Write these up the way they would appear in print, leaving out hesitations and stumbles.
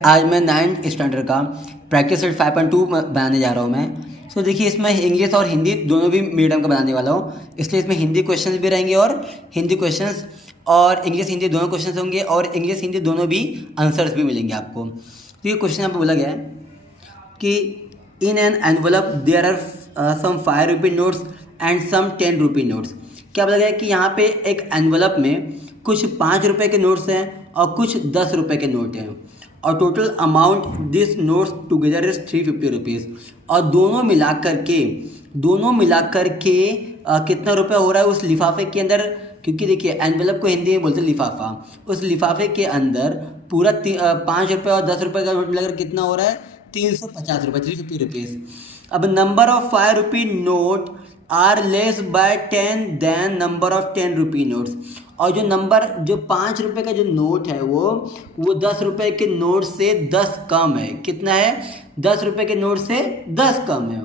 आज मैं 9th standard का प्रैक्टिस सेट 5.2 बनाने जा रहा हूँ मैं। सो देखिए, इसमें इंग्लिश और हिंदी दोनों भी मीडियम का बनाने वाला हूँ, इसलिए इसमें हिंदी क्वेश्चंस भी रहेंगे और हिंदी क्वेश्चंस और इंग्लिश हिंदी दोनों क्वेश्चंस होंगे और इंग्लिश हिंदी दोनों भी आंसर्स भी मिलेंगे आपको। तो ये क्वेश्चन यहाँ पर बोला गया है कि in an envelope there are some 5 rupee notes and some 10 rupee notes. क्या बोला गया है कि यहाँ पे एक एनवलप में कुछ 5 रुपये के नोट्स हैं और कुछ 10 रुपये के नोट हैं और total amount this notes together is 350 rupees. और दोनों मिलाकर के कितना रुपया हो रहा है उस लिफाफे के अंदर, क्योंकि देखिए एनवेलप को हिंदी में बोलते हैं लिफाफा। उस लिफाफे के अंदर पूरा 5 रुपये और 10 रुपये का नोट मिलाकर कितना हो रहा है 350 रुपये, 350 रुपीज़। अब number of 5 rupee note are less by 10 then number of 10 rupee notes. और जो 5 रुपये का जो नोट है वो 10 रुपये के नोट से 10 कम है। कितना है? 10 रुपये के नोट से 10 कम है।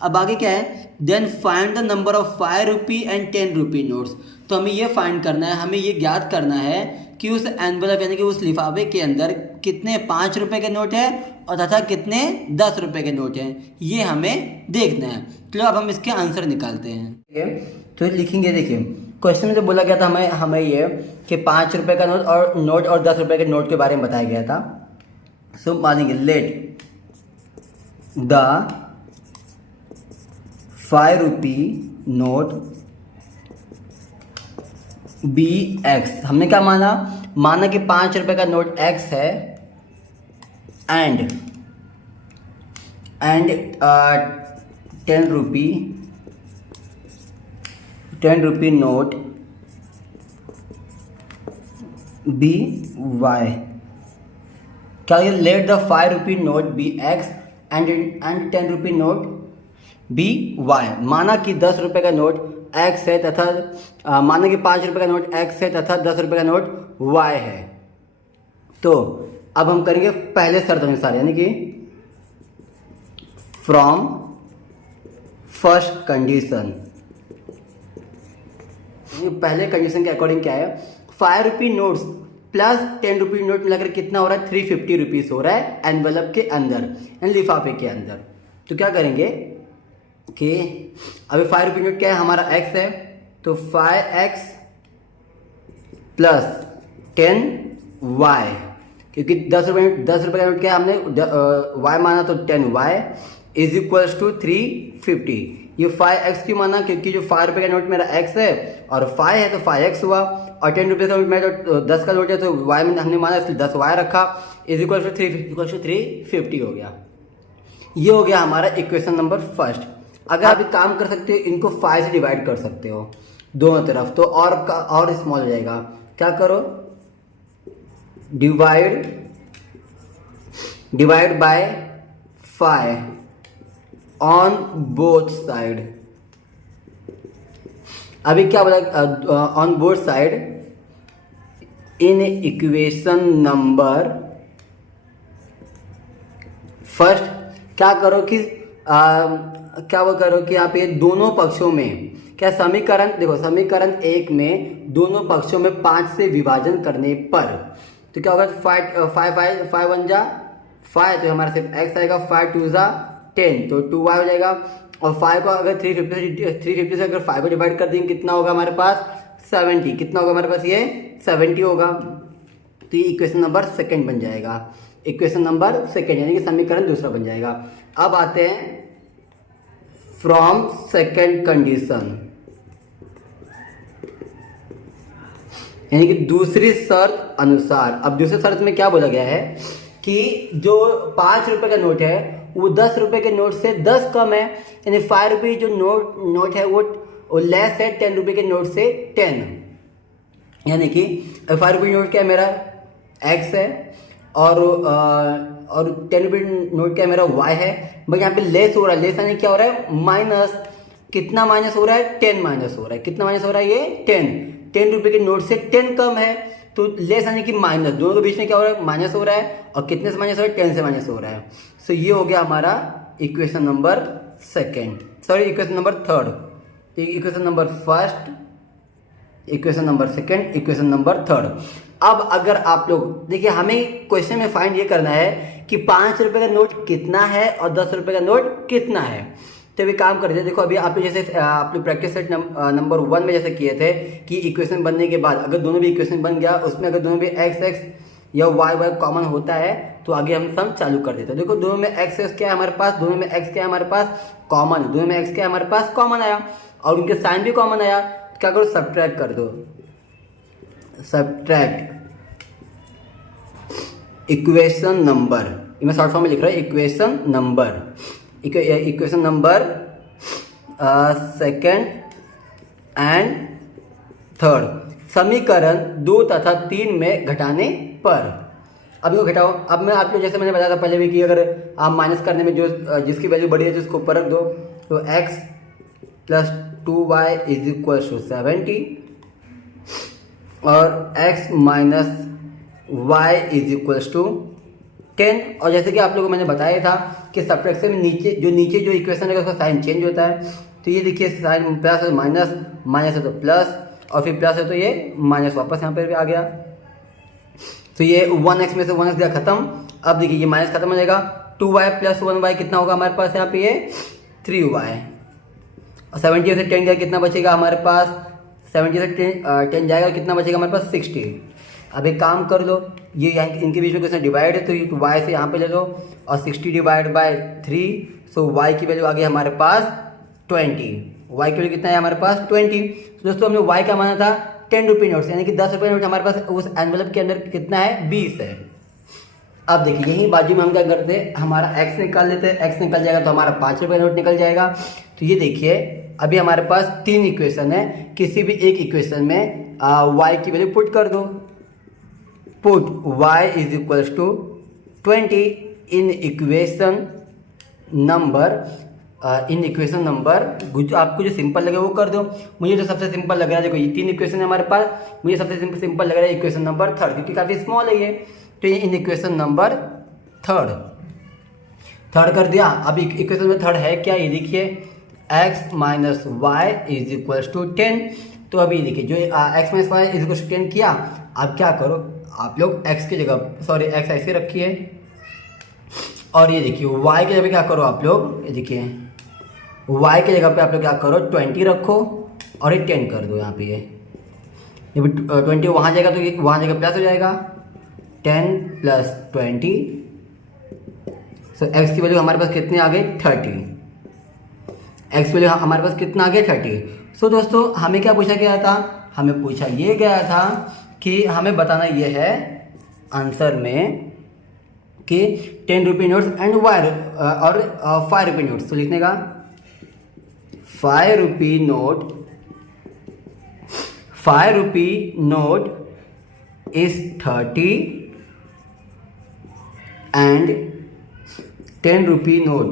अब आगे क्या है? Then find the number of 5 rupee and 10 rupee notes. तो हमें ये फाइंड करना है, हमें ये ज्ञात करना है कि उस एनवेलप यानी कि उस लिफाफे के अंदर कितने 5 रुपये के नोट है और तथा कितने 10 रुपये के नोट हैं, ये हमें देखना है। चलो अब हम इसके आंसर निकालते हैं। तो लिखेंगे, देखिए क्वेश्चन में जो बोला गया था हमें ये कि 5 रुपये का नोट और 10 रुपये के नोट के बारे में बताया गया था। सो मानेंगे let the 5 rupee note be x. हमने क्या माना कि 5 रुपये का नोट एक्स है and 10 rupee note be y. क्या ये let the 5 rupee note be x and 10 rupee note be y. माना कि 10 रुपये का नोट एक्स है तथा माना कि 5 रुपये का नोट एक्स है तथा 10 रुपये का नोट वाई है। तो अब हम करेंगे पहले शर्त अनुसार, यानी कि फ्रॉम फर्स्ट कंडीशन। पहले कंडीशन के अकॉर्डिंग क्या है, 5 rupee notes plus 10 rupee note मिलाकर कितना हो रहा है 350 रुपीज़ हो रहा है एनवेलप के अंदर यानी लिफाफे के अंदर। तो क्या करेंगे कि अभी 5 रुपी नोट क्या है हमारा x है, तो 5x प्लस 10y, क्योंकि 10 रुपये का नोट क्या है हमने y माना तो 10y इज इक्वल्स टू 350। ये 5x क्यों माना, क्योंकि जो 5 रुपये का नोट मेरा x है और 5 है तो 5x हुआ, और 10 रुपये का नोट मेरा तो 10 का नोट है तो y में हमने माना इसलिए 10y रखा इज इक्वल्स टू 350 हो गया। ये हो गया हमारा इक्वेशन नंबर फर्स्ट। अगर आप एक काम कर सकते हो, इनको 5 से डिवाइड कर सकते हो दोनों तरफ, तो और स्मॉल हो जाएगा। क्या करो, divide by 5 on both side. अभी क्या बोला on both side in equation number first. क्या करो कि यहाँ पे दोनों पक्षों में क्या समीकरण, देखो समीकरण 1 में दोनों पक्षों में 5 से विभाजन करने पर तो क्या होगा 5 1 जा 5, तो हमारा सिर्फ x आएगा, 5 2 जा 10 तो 2y हो जाएगा। और 5 को अगर 350 से अगर 5 को डिवाइड कर देंगे कितना होगा हमारे पास 70। कितना होगा हमारे पास, ये 70 होगा। तो ये इक्वेशन नंबर सेकंड बन जाएगा, इक्वेशन नंबर सेकंड यानी कि समीकरण दूसरा बन जाएगा। अब आते हैं फ्रॉम सेकंड कंडीशन, यानी कि दूसरी शर्त अनुसार। अब दूसरी शर्त में क्या बोला गया है कि जो 5 रुपये का नोट है वो 10 रुपये के नोट से 10 कम है, यानी 5 रुपये जो नोट है वो लेस है 10 रुपये के नोट से 10। यानी कि 5 रुपये नोट क्या है मेरा x है और 10 रुपये नोट क्या है मेरा y है। भाई यहाँ पे लेस हो रहा है, लेस यानी क्या हो रहा है माइनस। कितना माइनस हो रहा है 10 माइनस हो रहा है। कितना माइनस हो रहा है, ये 10 रुपये के नोट से 10 कम है, तो लेस यानी कि माइनस, दोनों के बीच में क्या हो रहा है माइनस हो रहा है। और कितने से माइनस हो रहा है 10 से माइनस हो रहा है। सो ये हो गया हमारा equation number second, equation number third. तो equation number first equation number second, equation number third. अब अगर आप लोग देखिए, हमें क्वेश्चन में फाइंड ये करना है कि 5 रुपए का नोट कितना है और 10 रुपए का नोट कितना है। तो अभी काम करते हैं। देखो अभी आप लोग जैसे आप लोग प्रैक्टिस सेट नंबर 1 में जैसे किए थे कि इक्वेशन बनने के बाद अगर दोनों भी इक्वेशन बन गया, उसमें अगर दोनों भी एक्स एक्स या वाई वाई कॉमन होता है तो आगे हम सम चालू कर देते हैं। देखो दोनों में एक्स एक्स क्या है हमारे पास, दोनों में एक्स क्या है हमारे पास, कॉमन है। दोनों में एक्स क्या है हमारे पास, कॉमन आया, और उनके साइन भी कॉमन आया। तो क्या करो, सब्ट्रैक्ट कर दो। सब्ट्रैक्ट इक्वेशन नंबर, मैं शॉर्ट फॉर्म में लिख रहा हूँ, equation number second and third समीकरण 2 तथा 3 में घटाने पर। अब इसको घटाओ। अब मैं आपको जैसे मैंने बताया था पहले भी कि अगर आप माइनस करने में जो जिसकी वैल्यू बड़ी है तो उसको ऊपर रख दो। तो x plus 2y is equal to 70 और x minus y is equal to 10। और जैसे कि आप लोगों को मैंने बताया था कि सब्ट्रैक्शन में नीचे जो इक्वेशन है उसका साइन चेंज होता है। तो ये देखिए साइन प्लस है माइनस, माइनस है तो प्लस, और फिर प्लस है तो ये माइनस वापस यहाँ पर भी आ गया। तो ये 1x में से 1x गया खत्म। अब देखिए ये माइनस खत्म हो जाएगा। 2y प्लस 1y कितना होगा हमारे पास यहाँ पे, ये 3y। और 70 से 10 गया, कितना बचेगा हमारे पास, 70 से 10 जाएगा, कितना बचेगा हमारे पास 60। अब एक काम कर लो, ये इनके बीच में किसने डिवाइड है तो y से यहाँ पे ले लो और 60 डिवाइड बाय 3। सो y की वैल्यू आ गई हमारे पास 20। y की वैल्यू कितना है हमारे पास 20। तो दोस्तों हमने y का माना था 10 रुपये नोट्स, यानी कि 10 रुपये नोट हमारे पास उस एनवेलप के अंदर कितना है, 20 है। अब देखिए यही बाजू में हम क्या करते हैं, हमारा x निकाल लेते हैं। x निकल जाएगा तो हमारा 5 रुपये नोट निकल जाएगा। तो ये देखिए अभी हमारे पास 3 इक्वेशन है, किसी भी एक इक्वेशन में y की वैल्यू पुट कर दो। Put y is equal to 20 in equation number आपको जो सिंपल लगे वो कर दो। मुझे जो सबसे सिंपल लग रहा है, देखो ये 3 इक्वेशन है हमारे पास, मुझे सबसे सिंपल लग रहा है इक्वेशन नंबर थर्ड, क्योंकि काफ़ी स्मॉल है ये। तो ये इन इक्वेशन नंबर थर्ड कर दिया। अब इक्वेशन में थर्ड है क्या, ये देखिए x minus y is equal to 10। तो अभी देखिए जो x minus y is equal to 10 किया। अब क्या करो आप लोग, x की जगह सॉरी x ऐसे रखिए, और ये देखिए y की जगह क्या करो आप लोग, ये देखिए y की जगह पे आप लोग क्या करो 20 रखो और ये 10 कर दो यहाँ पे। ये 20 वहाँ जाएगा तो ये वहाँ जाएगा प्लस हो जाएगा, 10 प्लस 20। सो x की वैल्यू हमारे पास कितनी आ गई 30। x की वैल्यू हमारे पास कितना आ गया 30। सो दोस्तों हमें क्या पूछा गया था, हमें पूछा ये गया था कि हमें बताना ये है आंसर में कि 10 रुपये नोट्स एंड वायर और 5 रुपये नोट्स। तो लिखने का 5 रुपये नोट इज 30 एंड 10 रुपये नोट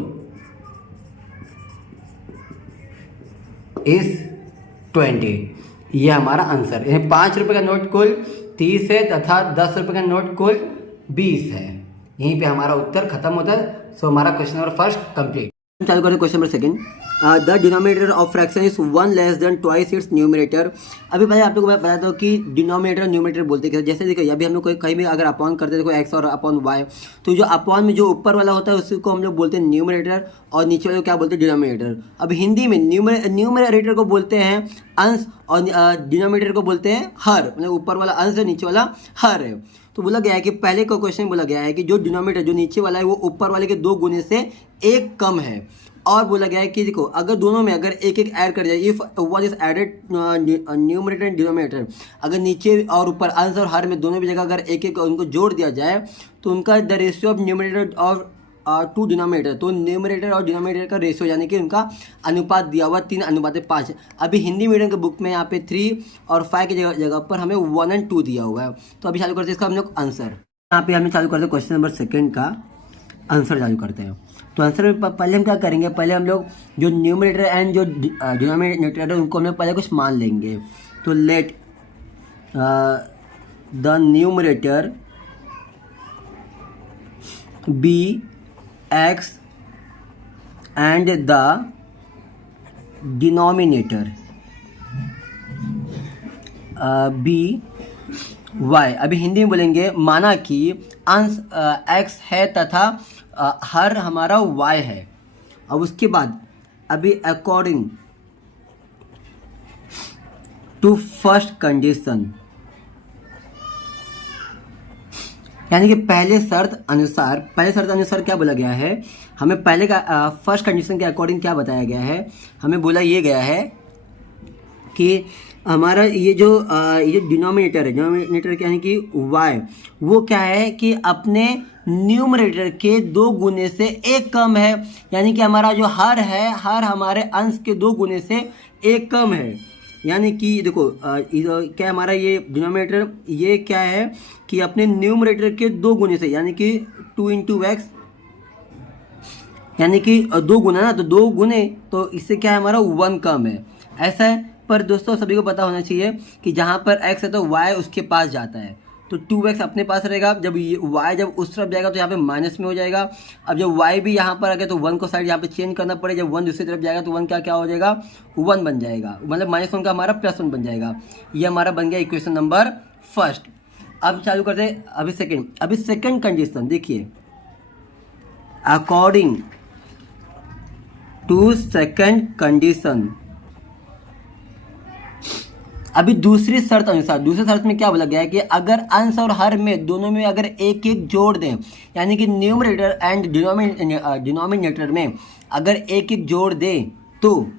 इज 20। ये हमारा आंसर है। 5 रुपये का नोट कुल 30 है तथा 10 रुपये का नोट कुल 20 है। यहीं पे हमारा उत्तर खत्म होता है। सो हमारा क्वेश्चन नंबर फर्स्ट कंप्लीट। चालू करते question number second. The denominator of fraction is 1 less than twice its numerator. अभी पहले आप लोगों को बता दो कि डिनोमिनेटर न्यूमरेटर बोलते हैं। जैसे देखिए अभी हम लोग कहीं भी अगर अपॉन करते हैं, देखो एक्स और अपॉन वाई, तो जो अपॉन में जो ऊपर वाला होता है उसी को हम लोग बोलते हैं न्यूमरेटर, और नीचे वाले को क्या बोलते हैं डिनोमिनेटर। अब हिंदी में न्यूमरेटर को बोलते हैं अंश और डिनोमिनेटर को बोलते हैं हर, मतलब ऊपर वाला अंश है नीचे वाला हर है। तो बोला गया है कि पहले का क्वेश्चन बोला गया है कि जो डिनोमिनेटर जो नीचे वाला है वो ऊपर वाले के 2 गुने से 1 कम है। और बोला गया है कि देखो अगर दोनों में अगर एक ऐड कर जाए, if one is added numerator and denominator, अगर नीचे और ऊपर अंश और हर में दोनों भी जगह अगर एक उनको जोड़ दिया जाए तो उनका द रेशियो ऑफ न्यूमरेटर और टू डिनोमिनेटर, तो न्यूमरेटर और डिनोमिनेटर का रेशियो यानी कि उनका अनुपात दिया हुआ 3:5। अभी हिंदी मीडियम के बुक में यहाँ पे 3 और 5 की जगह पर हमें 1 और 2 दिया हुआ है। तो अभी चालू करते हैं इसका हम लोग आंसर। यहाँ पे हमें चालू करते हैं क्वेश्चन नंबर सेकंड का आंसर चालू करते हैं। तो आंसर में पहले हम क्या करेंगे, पहले हम लोग जो न्यूमरेटर एंड जो डिनोमिनेटर है उनको हम लोग पहले कुछ मान लेंगे। तो let the numerator be x and the denominator be y. अभी हिंदी में बोलेंगे, माना कि अंश एक्स है तथा हर हमारा वाई है। अब उसके बाद अभी अकॉर्डिंग टू फर्स्ट कंडीशन, यानी कि पहले शर्त अनुसार क्या बोला गया है, हमें पहले का फर्स्ट कंडीशन के अकॉर्डिंग क्या बताया गया है, हमें बोला ये गया है कि हमारा ये जो डिनोमिनेटर है, डिनोमिनेटर क्या है कि y, वो क्या है कि अपने न्यूमरेटर के 2 गुने से 1 कम है। यानी कि हमारा जो हर है, हर हमारे अंश के 2 गुने से 1 कम है। यानी कि देखो क्या हमारा ये डिनोमिनेटर ये क्या है कि अपने न्यूमरेटर के 2 गुने से, यानी कि 2 इंटू एक्स, यानी कि 2 गुना ना, तो 2 गुने, तो इससे क्या है हमारा 1 कम है, ऐसा है। पर दोस्तों सभी को पता होना चाहिए कि जहाँ पर x है तो y उसके पास जाता है, तो 2x अपने पास रहेगा। जब ये y जब उस तरफ जाएगा तो यहाँ पे माइनस में हो जाएगा। अब जब y भी यहाँ पर आ गया तो 1 को साइड यहाँ पे चेंज करना पड़ेगा। जब 1 दूसरी तरफ जाएगा तो 1 क्या हो जाएगा, 1 बन जाएगा, मतलब -1 का हमारा +1 बन जाएगा। ये हमारा बन गया इक्वेशन नंबर फर्स्ट। अब चालू करते हैं अभी सेकेंड कंडीशन देखिए, अकॉर्डिंग टू सेकेंड कंडीशन। अभी दूसरी शर्त अनुसार, दूसरी शर्त में क्या बोला गया है कि अगर अंश और हर में दोनों में अगर एक एक जोड़ दें, यानी कि न्यूमरेटर एंड डिनोमिनेटर में अगर एक एक जोड़ दें, तो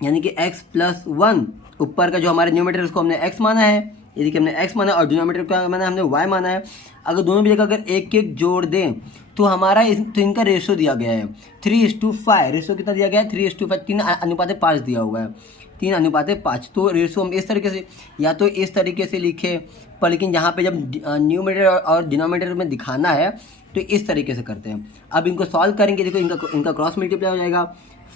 यानी कि x + 1, ऊपर का जो हमारे न्यूमरेटर उसको हमने x माना है, यदि कि हमने x माना और डिनोमिनेटर क्या माना है, हमने y माना है। अगर दोनों भी जगह अगर एक एक जोड़ दें तो हमारा तो इनका रेशो दिया गया है 3:5। रेशो कितना दिया गया है, 3:5, 3:5 दिया हुआ है, 3:5। तो रेशो हम इस तरीके से, या तो इस तरीके से लिखे, पर लेकिन यहाँ पे जब न्यूमरेटर और डिनोमिनेटर में दिखाना है तो इस तरीके से करते हैं। अब इनको सॉल्व करेंगे, देखो इनका क्रॉस मल्टीप्लाई हो जाएगा,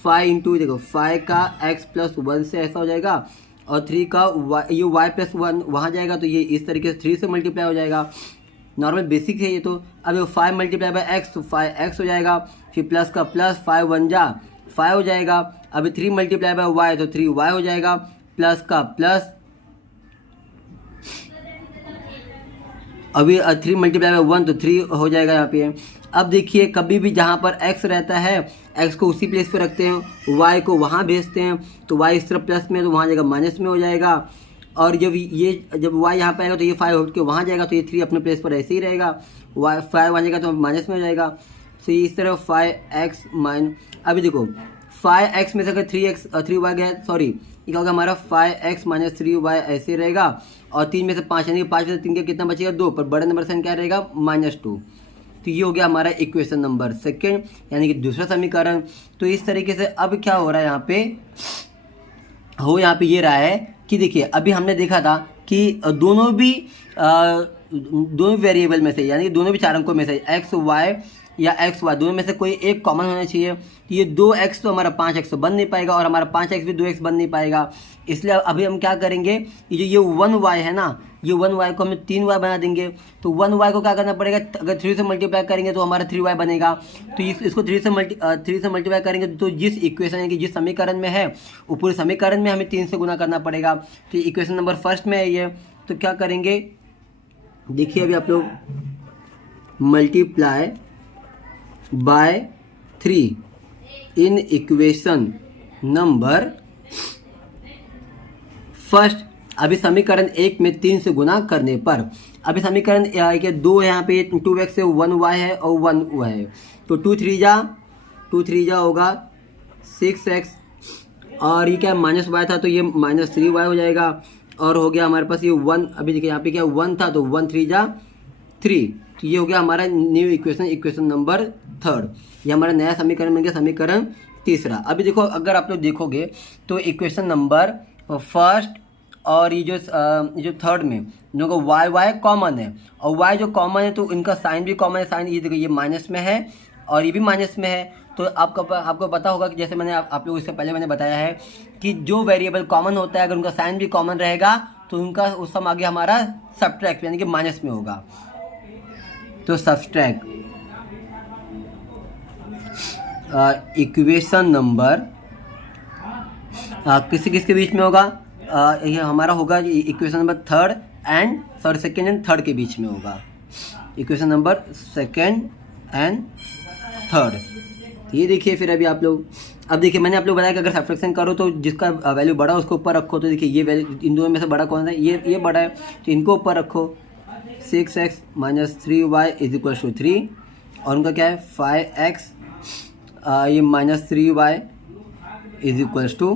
5 इंटू देखो 5 का x + 1 से ऐसा हो जाएगा, और 3 का ये y + 1 वहाँ जाएगा, तो ये इस तरीके से 3 से मल्टीप्लाई हो जाएगा। नॉर्मल बेसिक है ये। तो अब 5 × x तो 5x हो जाएगा, फिर प्लस का प्लस, 5 1 जा 5 हो जाएगा। अभी 3 × y तो 3y हो जाएगा, प्लस का प्लस, अभी 3 × 1 तो 3 हो जाएगा यहाँ पे। अब देखिए कभी भी जहाँ पर x रहता है, x को उसी प्लेस पे रखते हैं, y को वहाँ भेजते हैं, तो y इस तरफ प्लस में तो वहाँ जाएगा माइनस में हो जाएगा। और जब y यहाँ पे आएगा तो ये 5 उठ के वहाँ जाएगा, तो ये 3 अपने प्लेस पर ऐसे ही रहेगा, y 5 वहाँ जाएगा तो माइनस में हो जाएगा। तो ये इस तरह 5x - अभी देखो 5x में से अगर 3y गया, सॉरी ये क्या होगा हमारा 5x - 3y ऐसे रहेगा, और 3 में से 5, यानी कि 5 में से 3 का कितना बचेगा 2, पर बड़े नंबर साइन क्या रहेगा -2। तो ये हो गया हमारा इक्वेशन नंबर सेकेंड, यानी कि दूसरा समीकरण। तो इस तरीके से अब क्या हो रहा है यहाँ पे ये रहा है कि देखिए अभी हमने देखा था कि दोनों वेरिएबल में से, यानी कि दोनों भी 4 अंकों में से x y या x y दोनों में से कोई एक कॉमन होना चाहिए। तो ये 2x तो हमारा 5x तो बन नहीं पाएगा, और हमारा 5x भी 2x बन नहीं पाएगा। इसलिए अभी हम क्या करेंगे, ये 1y है ना, ये 1y को हम 3y बना देंगे। तो 1y को क्या करना पड़ेगा, अगर 3 से मल्टीप्लाई करेंगे तो हमारा 3y बनेगा। तो इसको 3 से मल्टीप्लाई करेंगे तो जिस इक्वेशन यानी कि जिस समीकरण में है, वो पूरे समीकरण में हमें 3 से गुना करना पड़ेगा। तो इक्वेशन नंबर फर्स्ट में है ये। तो क्या करेंगे देखिए, अभी आप लोग multiply by 3 in equation number first. अभी समीकरण 1 में 3 से गुना करने पर, अभी समीकरण 2 है, यहाँ पे 2x है, 1y है और 1y है, तो 2 3 जा होगा 6x, और ये क्या -y था तो ये -3y हो जाएगा, और हो गया हमारे पास ये 1। अभी देखिए यहाँ पे क्या 1 था, तो 1 3 जा 3, तो ये हो गया हमारा न्यू इक्वेशन नंबर थर्ड। ये हमारा नया समीकरण बन गया, समीकरण तीसरा। अभी देखो अगर आप लोग देखोगे तो इक्वेशन नंबर फर्स्ट और ये जो थर्ड में जो y कॉमन है, और y जो कॉमन है तो इनका साइन भी कॉमन है। साइन ये देखो ये माइनस में है और ये भी माइनस में है। तो आपको पता होगा कि जैसे मैंने आप लोग इससे पहले मैंने बताया है कि जो वेरिएबल कॉमन होता है अगर उनका साइन भी कॉमन रहेगा तो उनका उस सम आगे हमारा सब्ट्रैक्ट यानी कि माइनस में होगा। तो सब्ट्रैक्ट इक्वेशन नंबर किसके बीच में होगा, ये हमारा होगा equation number second and third के बीच में होगा, equation number second and third. ये देखिए फिर अभी आप लोग, अब देखिए मैंने आप लोग बताया कि अगर सब्ट्रैक्शन करो तो जिसका वैल्यू बड़ा है उसको ऊपर रखो। तो देखिए ये वैल्यू इन दोनों में से बड़ा कौन सा है, ये बड़ा है तो इनको ऊपर रखो। 6x minus 3y is equal to 3 और उनका क्या है 5x ये minus 3y is equals to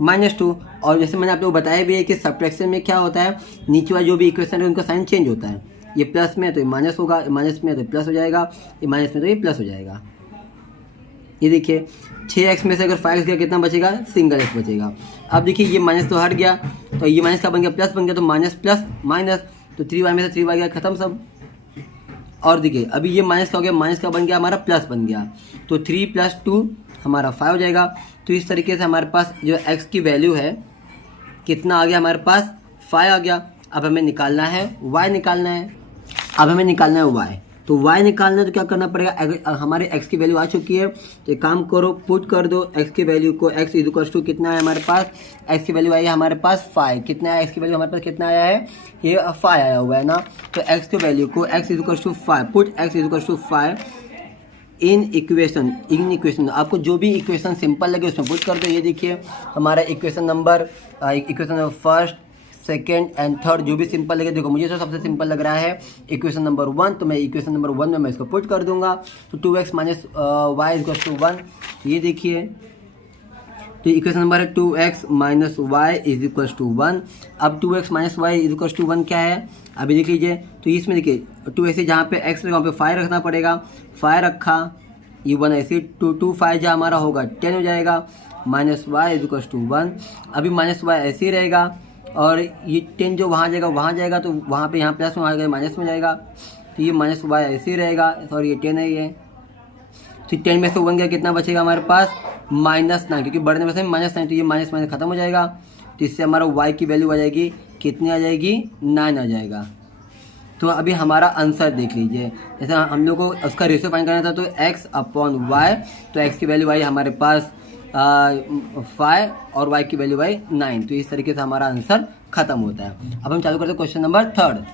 -2। और जैसे मैंने आप लोग बताया भी है कि सब्ट्रैक्शन में क्या होता है, नीचे वाला जो भी इक्वेशन है उनका साइन चेंज होता है। ये प्लस में है तो ये माइनस होगा, माइनस में है तो प्लस हो जाएगा, ये माइनस में तो ये प्लस हो जाएगा। ये देखिए 6x में से अगर 5x गया कितना बचेगा, सिंगल x बचेगा। अब देखिए ये माइनस तो हट गया तो ये माइनस का बन गया प्लस बन गया, तो माइनस प्लस माइनस, तो 3y में से 3y गया, खत्म सब। और देखिए अभी ये माइनस का हो गया, माइनस का बन गया हमारा प्लस बन गया, तो 3 + 2 हमारा 5 हो जाएगा। तो इस तरीके से हमारे पास जो x की वैल्यू है कितना आ गया, हमारे पास 5 आ गया। अब हमें निकालना है y निकालना है, अब हमें निकालना है y। तो y निकालना है तो क्या करना पड़ेगा, अगर हमारे x की वैल्यू आ चुकी है तो एक काम करो, पुट कर दो x की वैल्यू को। x इक्वल्स टू कितना है हमारे पास, x की वैल्यू आई है हमारे पास 5। कितना है x की वैल्यू हमारे पास, कितना आया है, ये 5 आया हुआ है ना। तो x की वैल्यू को x equals to 5, put x equals to 5 in equation आपको जो भी इक्वेशन सिंपल लगे उसमें पुट कर दो। ये देखिए हमारा equation number first second and third जो भी सिंपल लगे, देखो मुझे तो सबसे सिंपल लग रहा है इक्वेशन नंबर 1, तो मैं इक्वेशन नंबर 1 में मैं इसको पुट कर दूंगा। तो 2x minus Y equals to 1, ये देखिए तो इक्वेशन नंबर है 2x minus y is equals to 1। अब 2x minus y is equals to 1 क्या है, अभी देख लीजिए। तो इसमें देखिए 2x जहाँ पे x लगा वहाँ पे 5 रखना पड़ेगा, 5 रखा, ये 1 ऐसे 2 5 जहाँ हमारा होगा 10 हो जाएगा, minus y is equals to 1। अभी माइनस वाई ऐसे ही रहेगा और ये 10 जो वहाँ जाएगा तो वहाँ पे यहाँ प्लस में आ गया माइनस में जाएगा, तो ये माइनस वाई ऐसे ही रहेगा, सॉरी ये 10 है ये। तो 10 में से 1 गया, कितना बचेगा हमारे पास -9, क्योंकि बढ़ने में से -9 तो ये माइनस माइनस खत्म हो जाएगा। तो इससे हमारा y की वैल्यू आ जाएगी, कितनी आ जाएगी, 9 आ जाएगा। तो अभी हमारा आंसर देख लीजिए, जैसे हम लोग को उसका रेशियो फाइंड करना था तो x/y, तो x की वैल्यू आई हमारे पास 5 और y की वैल्यू आई 9। तो इस तरीके से हमारा आंसर खत्म होता है। अब हम चालू करते हैं क्वेश्चन नंबर 3।